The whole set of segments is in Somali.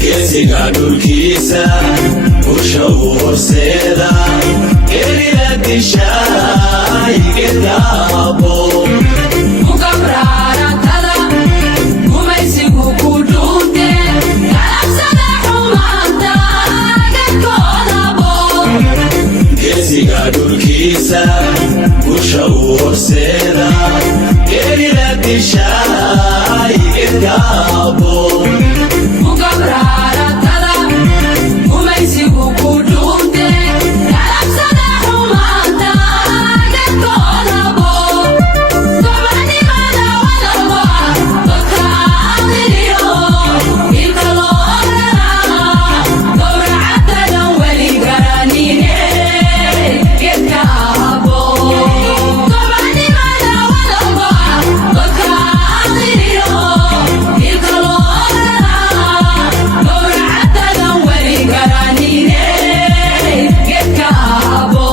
geesiga dhulkiisa usha u horseeda erida dishaay geedkaabo mukabraratada gumaysigu ku dhuunte galabsada xumaanta gadkoodabo geesiga dhulkiisa usha u horseeda erida dishaay geedkaabo mukabraratada gumaysigu ku dhuunte galabsada xumaanta gadkoodabo gobonimada wadalba dadka aqliyo inta loo raraa gowracatadan weli garanine geedka abo gobonimada wadalba dadka aqliyo inta loo raraa gowracatadan weli garanine geedka abo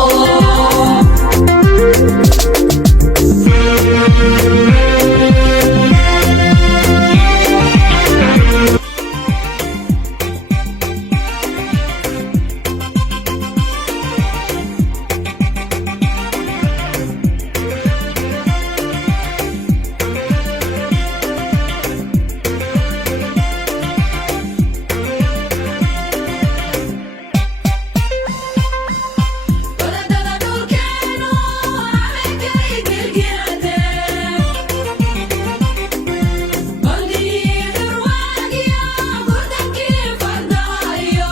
wadadada dhulkeenu habeenkay girgirate bandii dhurwaagiya gurdankii fardaayo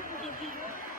Thank you.